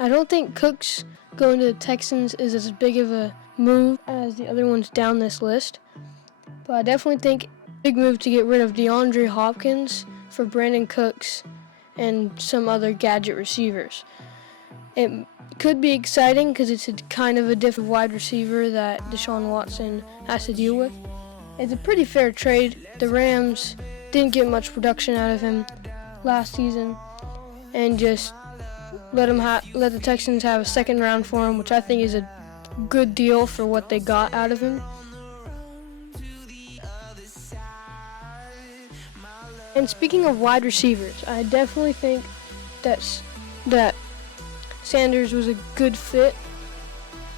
I don't think Cooks going to the Texans is as big of a move as the other ones down this list. But I definitely think big move to get rid of DeAndre Hopkins for Brandon Cooks and some other gadget receivers. It could be exciting because it's a kind of a different wide receiver that Deshaun Watson has to deal with. It's a pretty fair trade. The Rams didn't get much production out of him last season, and just let the Texans have a second round for him, which I think is a good deal for what they got out of him. And speaking of wide receivers, I definitely think that Sanders was a good fit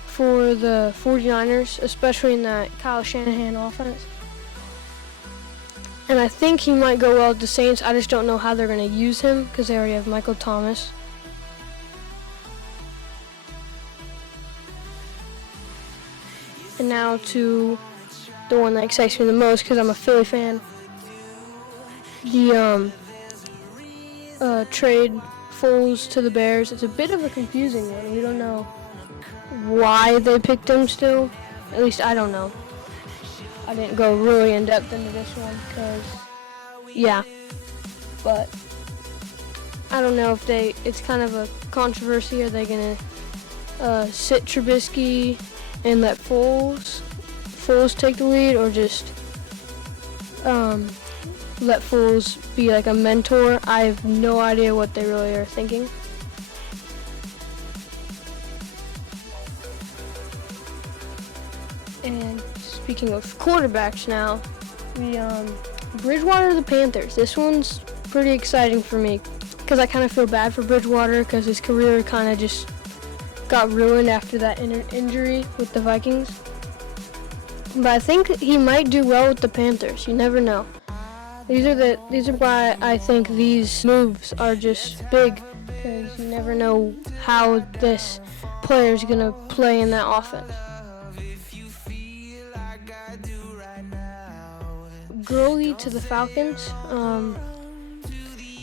for the 49ers, especially in that Kyle Shanahan offense. And I think he might go well with the Saints. I just don't know how they're going to use him because they already have Michael Thomas. And now to the one that excites me the most because I'm a Philly fan. The trade Foles to the Bears. It's a bit of a confusing one. We don't know why they picked him still. At least I don't know. I didn't go really in depth into this one because, yeah. But I don't know if it's kind of a controversy. Are they going to sit Trubisky and let Foles take the lead, or just let Foles be like a mentor? I have no idea what they really are thinking. And speaking of quarterbacks now, Bridgewater to the Panthers. This one's pretty exciting for me because I kind of feel bad for Bridgewater because his career kind of just got ruined after that injury with the Vikings. But I think he might do well with the Panthers. You never know. These are why I think these moves are just big, because you never know how this player is going to play in that offense. Gurley to the Falcons.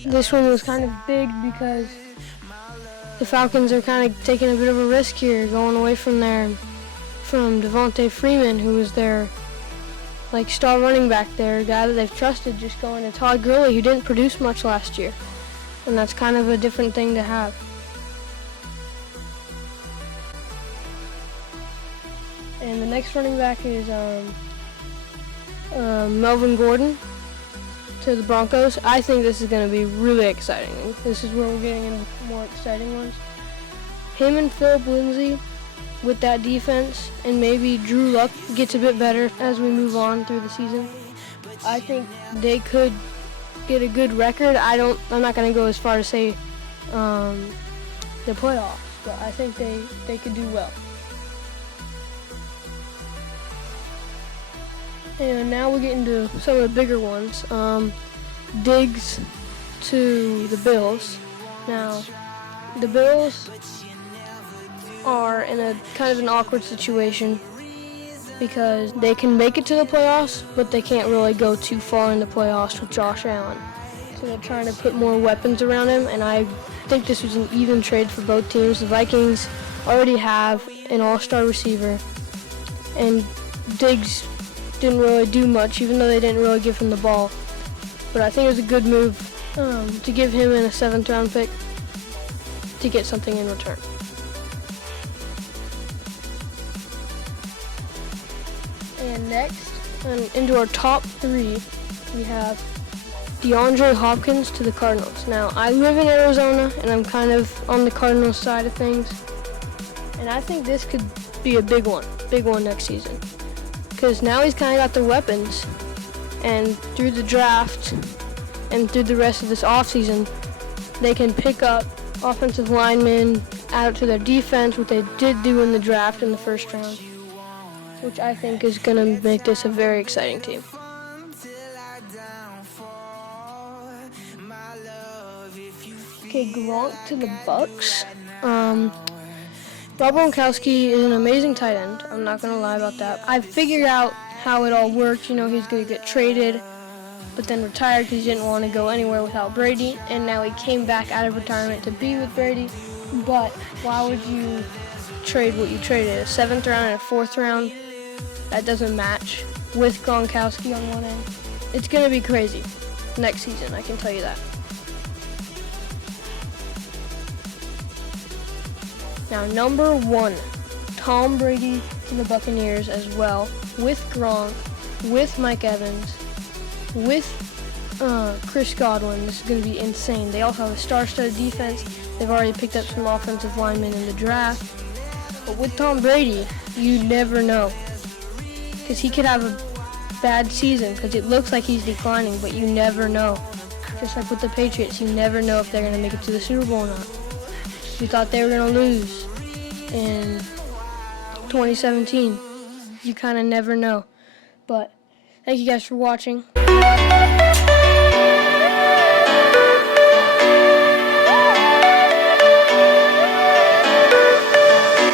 This one was kind of big because the Falcons are kind of taking a bit of a risk here, going away from Devontae Freeman, who was their star running back there, a guy that they've trusted, just going to Todd Gurley, who didn't produce much last year. And that's kind of a different thing to have. And the next running back is Melvin Gordon to the Broncos. I think this is going to be really exciting. This is where we're getting into more exciting ones. Him and Philip Lindsay with that defense, and maybe Drew Luck gets a bit better as we move on through the season. I think they could get a good record. I'm not going to go as far to say the playoffs, but I think they could do well. And now we're getting to some of the bigger ones. Diggs to the Bills. Now, the Bills are in a kind of an awkward situation because they can make it to the playoffs, but they can't really go too far in the playoffs with Josh Allen. So they're trying to put more weapons around him, and I think this was an even trade for both teams. The Vikings already have an all-star receiver, and Diggs didn't really do much, even though they didn't really give him the ball. But I think it was a good move to give him in a 7th-round pick to get something in return. And next, into our top 3, we have DeAndre Hopkins to the Cardinals. Now, I live in Arizona, and I'm kind of on the Cardinals side of things. And I think this could be a big one next season. Because now he's kind of got the weapons, and through the draft and through the rest of this offseason, they can pick up offensive linemen, add it to their defense, what they did do in the draft in the first round, which I think is going to make this a very exciting team. Okay, Gronk to the Bucks. Rob Gronkowski is an amazing tight end. I'm not going to lie about that. I figured out how it all worked. He's going to get traded, but then retired because he didn't want to go anywhere without Brady, and now he came back out of retirement to be with Brady. But why would you trade what you traded? A 7th round and a 4th round? That doesn't match with Gronkowski on one end. It's going to be crazy next season, I can tell you that. Now, number 1, Tom Brady to the Buccaneers as well, with Gronk, with Mike Evans, with Chris Godwin. This is going to be insane. They also have a star-studded defense. They've already picked up some offensive linemen in the draft. But with Tom Brady, you never know. Because he could have a bad season, because it looks like he's declining, but you never know. Just like with the Patriots, you never know if they're going to make it to the Super Bowl or not. You thought they were going to lose in 2017. You kind of never know. But thank you guys for watching.